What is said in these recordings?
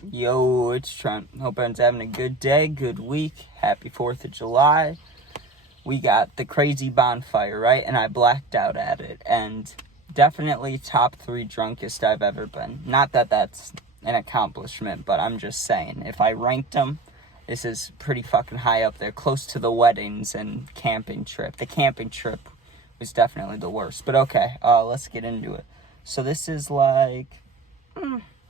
Yo, it's Trent. Hope everyone's having a good day, good week. Happy 4th of July. We got the crazy bonfire, right? And I blacked out at it. And definitely top 3 drunkest I've ever been. Not that that's an accomplishment, but I'm just saying. If I ranked them, this is pretty fucking high up there. Close to the weddings and camping trip. The camping trip was definitely the worst. But okay, let's get into it. So this is like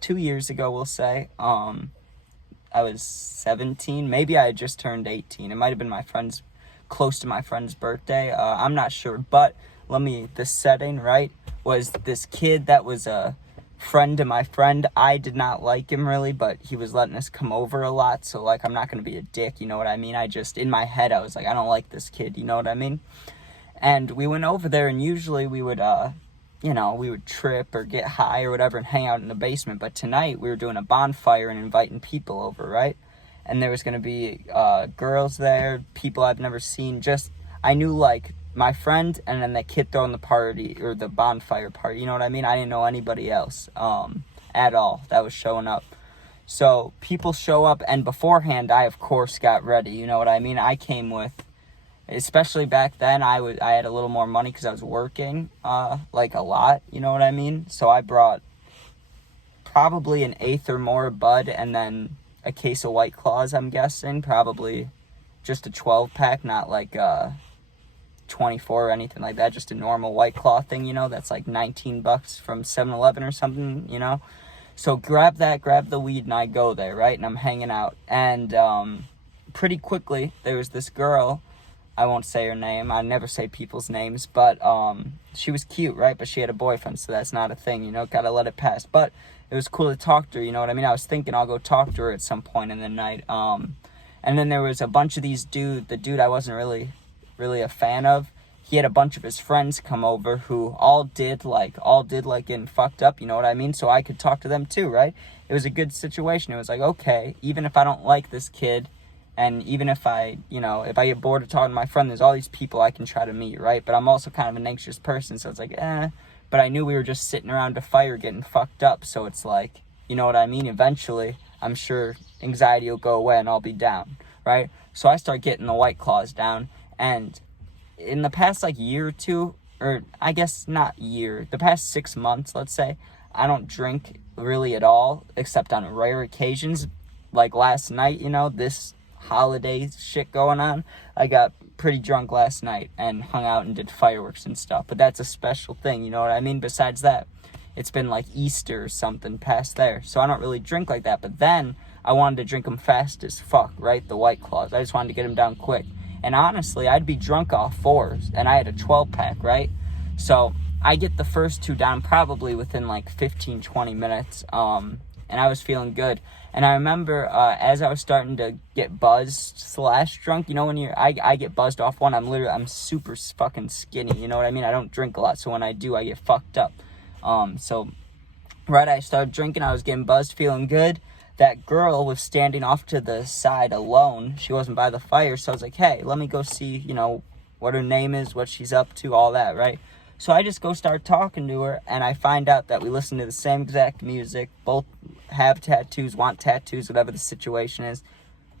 2 years ago, we'll say. I was 17. Maybe I had just turned 18. It might have been close to my friend's birthday. I'm not sure. But the setting, right, was this kid that was a friend to my friend. I did not like him really, but he was letting us come over a lot. So, like, I'm not going to be a dick, you know what I mean? In my head, I was like, I don't like this kid, you know what I mean? And we went over there, and usually we would trip or get high or whatever and hang out in the basement. But tonight we were doing a bonfire and inviting people over, right? And there was going to be girls there, people I've never seen. I knew, like, my friend and then the kid throwing the party or the bonfire party, you know what I mean? I didn't know anybody else at all that was showing up. So people show up, and beforehand I, of course, got ready, you know what I mean? I came with... Especially back then, I had a little more money because I was working, like a lot, you know what I mean? So I brought probably an eighth or more Bud and then a case of White Claws, I'm guessing. Probably just a 12-pack, not like 24 or anything like that. Just a normal White Claw thing, you know, that's like $19 from 7-Eleven or something, you know? So grab the weed, and I go there, right? And I'm hanging out. And pretty quickly, there was this girl... I won't say her name. I never say people's names, but she was cute, right? But she had a boyfriend, so that's not a thing, you know? Gotta let it pass. But it was cool to talk to her, you know what I mean? I was thinking I'll go talk to her at some point in the night. And then there was a bunch of these the dude I wasn't really a fan of. He had a bunch of his friends come over who all did getting fucked up, you know what I mean? So I could talk to them too, right? It was a good situation. It was like, okay, even if I don't like this kid, and even if I get bored of talking to my friend, there's all these people I can try to meet, right? But I'm also kind of an anxious person, so it's like, But I knew we were just sitting around a fire getting fucked up, so it's like, you know what I mean? Eventually, I'm sure anxiety will go away and I'll be down, right? So I start getting the White Claws down, and in the past, like, year or two, or I guess not year, the past 6 months, let's say, I don't drink really at all, except on rare occasions. Like last night, you know, this holiday shit going on, I got pretty drunk last night and hung out and did fireworks and stuff, but that's a special thing, you know what I mean? Besides that, it's been like Easter or something past there, so I don't really drink like that. But then I wanted to drink them fast as fuck, right? The White Claws, I just wanted to get them down quick, and honestly, I'd be drunk off 4s, and I had a 12-pack, right? So I get the first 2 down probably within like 15-20 minutes, and I was feeling good. And I remember as I was starting to get buzzed / drunk, you know, when I get buzzed off one, I'm super fucking skinny, you know what I mean? I don't drink a lot, so when I do, I get fucked up. So right, I started drinking, I was getting buzzed, feeling good. That girl was standing off to the side alone. She wasn't by the fire, so I was like, hey, let me go see, you know, what her name is, what she's up to, all that, right? So I just go start talking to her, and I find out that we listen to the same exact music, both have tattoos, want tattoos, whatever the situation is.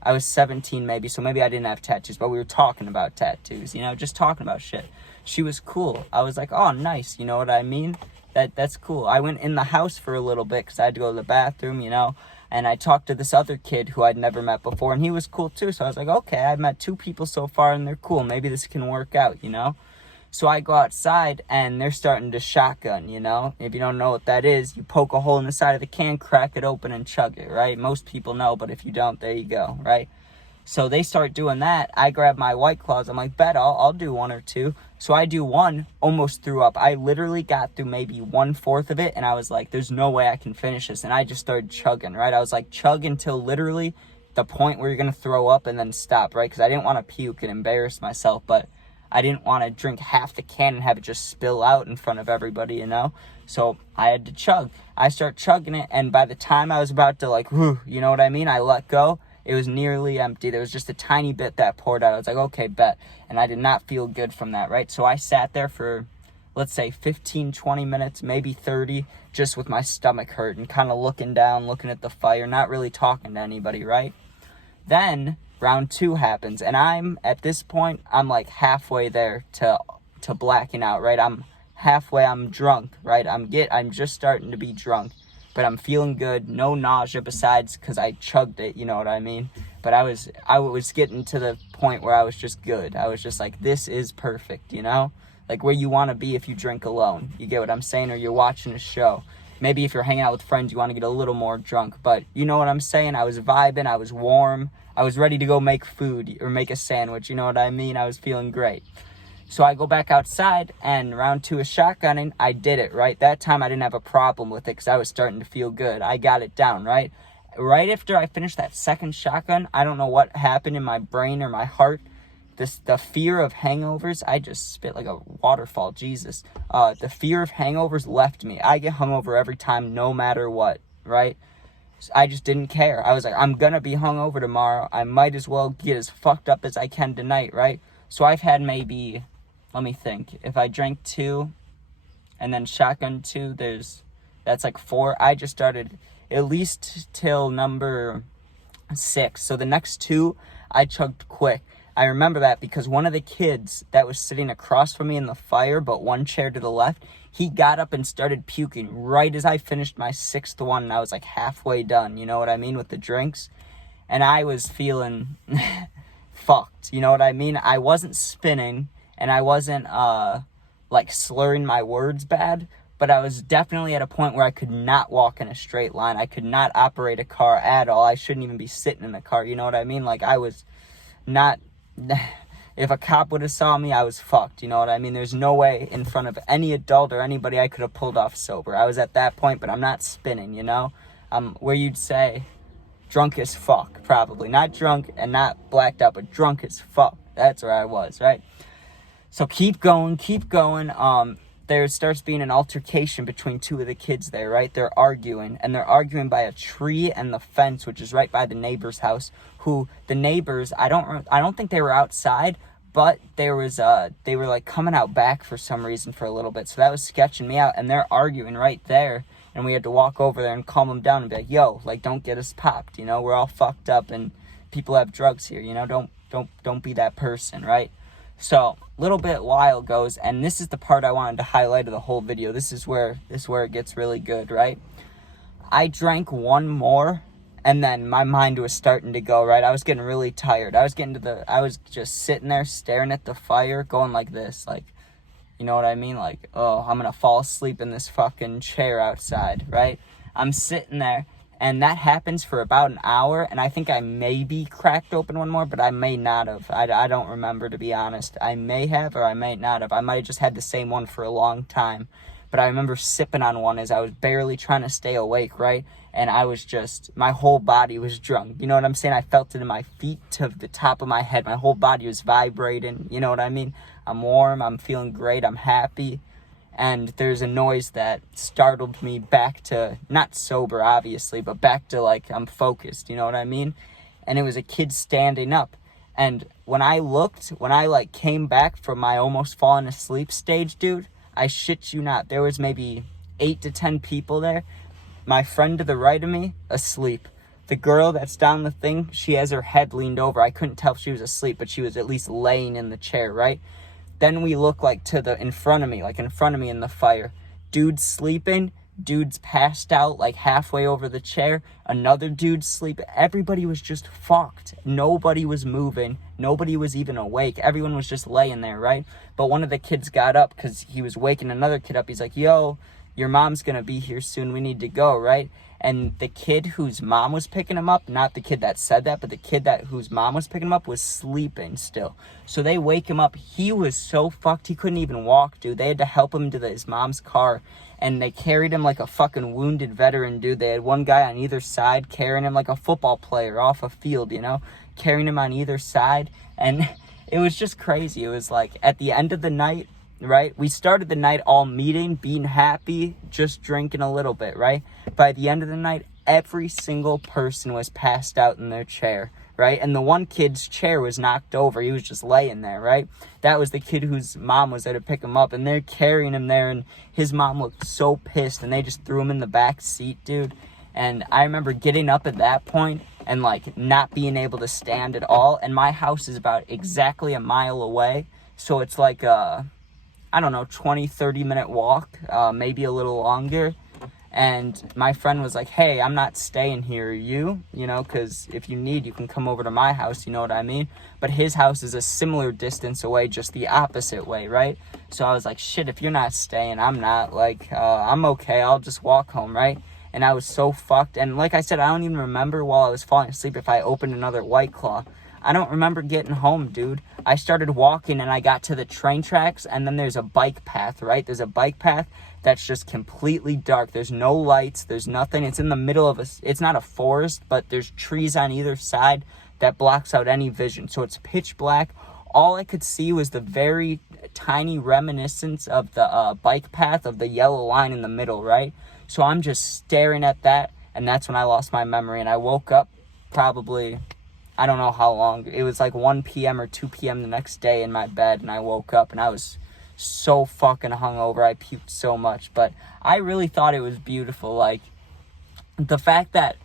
I was 17 maybe, so maybe I didn't have tattoos, but we were talking about tattoos, you know, just talking about shit. She was cool. I was like, oh, nice, you know what I mean? That's cool. I went in the house for a little bit because I had to go to the bathroom, you know, and I talked to this other kid who I'd never met before, and he was cool too. So I was like, okay, I've met 2 people so far, and they're cool. Maybe this can work out, you know? So I go outside, and they're starting to shotgun, you know? If you don't know what that is, you poke a hole in the side of the can, crack it open, and chug it, right? Most people know, but if you don't, there you go, right? So they start doing that. I grab my White Claws. I'm like, bet I'll do 1 or 2. So I do 1, almost threw up. I literally got through maybe 1/4 of it, and I was like, there's no way I can finish this. And I just started chugging, right? I was like, chug until literally the point where you're going to throw up and then stop, right? Because I didn't want to puke and embarrass myself, but I didn't want to drink half the can and have it just spill out in front of everybody, you know? So I had to chug. I start chugging it, and by the time I was about to, like, whew, you know what I mean? I let go. It was nearly empty. There was just a tiny bit that poured out. I was like, okay, bet. And I did not feel good from that, right? So I sat there for let's say 15, 20 minutes, maybe 30, just with my stomach hurt and kind of looking down, looking at the fire, not really talking to anybody, right? Then round 2 happens, and at this point, I'm like halfway there to blacking out, right? I'm drunk, right? I'm just starting to be drunk, but I'm feeling good, no nausea besides because I chugged it, you know what I mean? But I was getting to the point where I was just good. I was just like, this is perfect, you know? Like where you want to be if you drink alone. You get what I'm saying? Or you're watching a show. Maybe if you're hanging out with friends, you want to get a little more drunk. But you know what I'm saying? I was vibing. I was warm. I was ready to go make food or make a sandwich. You know what I mean? I was feeling great. So I go back outside, and round 2 is shotgunning. I did it, right? That time I didn't have a problem with it because I was starting to feel good. I got it down, right? Right after I finished that second shotgun, I don't know what happened in my brain or my heart. The fear of hangovers, I just spit like a waterfall, Jesus. The fear of hangovers left me. I get hungover every time, no matter what, right? I just didn't care. I was like, I'm gonna be hungover tomorrow. I might as well get as fucked up as I can tonight, right? So I've had maybe, let me think. If I drank 2 and then shotgun 2, that's like 4. I just started at least till number 6. So the next 2, I chugged quick. I remember that because one of the kids that was sitting across from me in the fire, but one chair to the left, he got up and started puking right as I finished my 6th one, and I was like halfway done, you know what I mean, with the drinks. And I was feeling fucked, you know what I mean? I wasn't spinning, and I wasn't like slurring my words bad, but I was definitely at a point where I could not walk in a straight line. I could not operate a car at all. I shouldn't even be sitting in a car, you know what I mean? Like I was not, if a cop would have saw me, I was fucked, you know what I mean? There's no way in front of any adult or anybody I could have pulled off sober. I was at that point, but I'm not spinning, you know? Where you'd say drunk as fuck, probably. Not drunk and not blacked out, but drunk as fuck. That's where I was, right? So keep going. There starts being an altercation between 2 of the kids there, right? They're arguing, and they're arguing by a tree and the fence, which is right by the neighbor's house, who the neighbors, I don't think they were outside, but they were like coming out back for some reason for a little bit. So that was sketching me out, and they're arguing right there, and we had to walk over there and calm them down and be like, yo, like don't get us popped, you know? We're all fucked up and people have drugs here, you know? Don't be that person, right? So, little bit while goes, and this is the part I wanted to highlight of the whole video. This is where it gets really good, right? I drank 1 more, and then my mind was starting to go, right? I was getting really tired. I was just sitting there staring at the fire, going like this, like, you know what I mean? Like, oh, I'm gonna fall asleep in this fucking chair outside, right? I'm sitting there, and that happens for about an hour, and I think I maybe cracked open 1 more, but I may not have. I don't remember, to be honest. I may have, or I may not have. I might have just had the same one for a long time. But I remember sipping on one as I was barely trying to stay awake, right? And I was just, my whole body was drunk. You know what I'm saying? I felt it in my feet to the top of my head. My whole body was vibrating. You know what I mean? I'm warm. I'm feeling great. I'm happy. And there's a noise that startled me back to, not sober, obviously, but back to, like, I'm focused, you know what I mean? And it was a kid standing up. And when I came back from my almost falling asleep stage, dude, I shit you not, there was maybe 8 to 10 people there. My friend to the right of me, asleep. The girl that's down the thing, she has her head leaned over. I couldn't tell if she was asleep, but she was at least laying in the chair, right? Then we look like in front of me in the fire. Dude's sleeping, dude's passed out like halfway over the chair. Another dude sleeping. Everybody was just fucked. Nobody was moving. Nobody was even awake. Everyone was just laying there, right? But one of the kids got up because he was waking another kid up. He's like, yo, your mom's gonna be here soon. We need to go, right? And the kid whose mom was picking him up, not the kid that said that, but the kid whose mom was picking him up was sleeping still. So they wake him up. He was so fucked, he couldn't even walk, dude. They had to help him to his mom's car, and they carried him like a fucking wounded veteran, dude. They had one guy on either side carrying him like a football player off a field, you know, carrying him on either side. And it was just crazy. It was like at the end of the night, right? We started the night all meeting, being happy, just drinking a little bit, right? By the end of the night, every single person was passed out in their chair, right? right? And the one kid's chair was knocked over. He was just laying there, right? That was the kid whose mom was there to pick him up, and they're carrying him there, and his mom looked so pissed, and they just threw him in the back seat, dude. And I remember getting up at that point and, like, not being able to stand at all. And my house is about exactly a mile away. So it's like a, I don't know, 20, 30-minute walk, maybe a little longer. And my friend was like, hey, I'm not staying here, are you? You know, because if you need, you can come over to my house, you know what I mean? But his house is a similar distance away, just the opposite way, right? So I was like, shit, if you're not staying, I'm not. Like, I'm okay, I'll just walk home, right? And I was so fucked. And like I said, I don't even remember while I was falling asleep if I opened another White Claw. I don't remember getting home, dude. I started walking and I got to the train tracks, and then there's a bike path, right? There's a bike path that's just completely dark. There's no lights. There's nothing. It's in the middle of it's not a forest, but there's trees on either side that blocks out any vision. So it's pitch black. All I could see was the very tiny reminiscence of the bike path of the yellow line in the middle, right? So I'm just staring at that, and that's when I lost my memory. And I woke up probably, I don't know how long. It was like 1 p.m. or 2 p.m. the next day in my bed, and I woke up, and I was so fucking hungover. I puked so much. But I really thought it was beautiful. Like, the fact that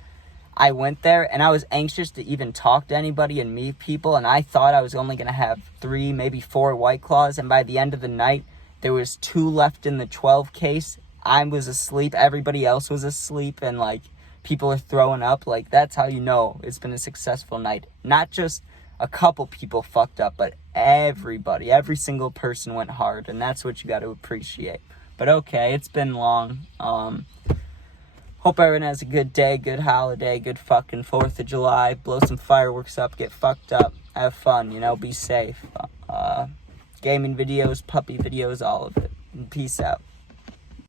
I went there, and I was anxious to even talk to anybody and meet people, and I thought I was only going to have 3, maybe 4 White Claws, and by the end of the night, there was 2 left in the 12 case. I was asleep, everybody else was asleep, and, like, people are throwing up. Like, that's how you know it's been a successful night. Not just a couple people fucked up, but everybody, every single person went hard, and that's what you got to appreciate. But okay, it's been long. Hope everyone has a good day, good holiday, good fucking 4th of July. Blow some fireworks up, get fucked up, have fun, you know, be safe. Gaming videos, puppy videos, all of it. Peace out.